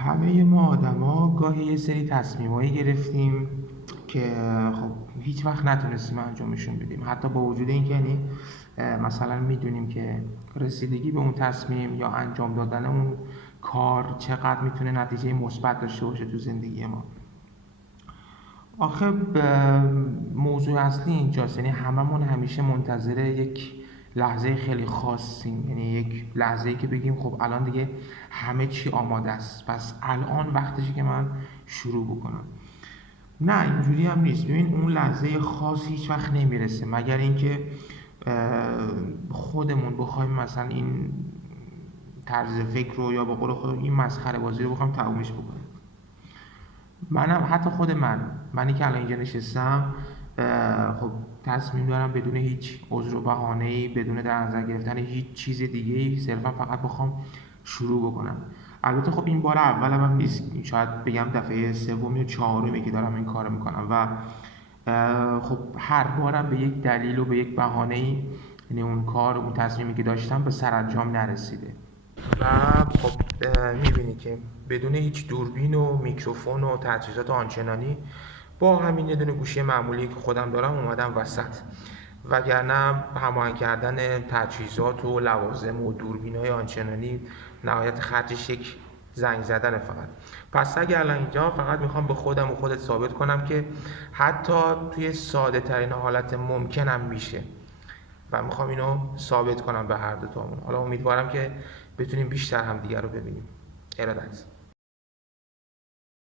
همه ما آدما گاهی یه سری تصمیمایی گرفتیم که خب هیچ وقت نتونستیم انجامشون بدیم، حتی با وجود اینکه مثلا میدونیم که رسیدگی به اون تصمیم یا انجام دادن اون کار چقدر میتونه نتیجه مثبت داشته باشه تو زندگی ما. آخه موضوع اصلی اینجاست، یعنی هممون همیشه منتظر یک لحظه خیلی خاصیم، یعنی یک لحظه‌ای که بگیم خب الان دیگه همه چی آماده است، پس الان وقتشه که من شروع بکنم. نه، اینجوری هم نیست. ببین، اون لحظه خاص هیچ وقت نمیرسه مگر اینکه خودمون بخوایم مثلا این طرز فکر رو یا به قول خودمون این مسخره بازی رو بخوایم تمومش بکنیم. منم حتی خود منی که الان اینجا نشستم، خب تصمیم دارم بدون هیچ عذر و بهانه‌ای، بدون در نظر گرفتن هیچ چیز دیگه‌ای، صرفا فقط بخوام شروع بکنم. البته خب این بار اولم هم نیست، شاید بگم دفعه سوم یا چهارمی که دارم این کارو میکنم و خب هر بارم به یک دلیل و به یک بهانه‌ای، یعنی اون تصمیمی که داشتم به سرانجام نرسیده. و خب میبینی که بدون هیچ دوربین و میکروفون و تجهیزات آنچنانی، با همین یه دونه گوشی معمولی که خودم دارم اومدم وسط، وگرنه هماهنگ کردن تجهیزات و لوازم و دوربین‌های آنچنانی نهایت خرجش یک زنگ زدن فقط. پس اگه الان اینجا فقط میخوام به خودم و خودت ثابت کنم که حتی توی ساده ترین حالت ممکنم میشه و میخوام اینو ثابت کنم به هر دو تامون. حالا امیدوارم که بتونیم بیشتر هم دیگر رو ببینیم. ارادت.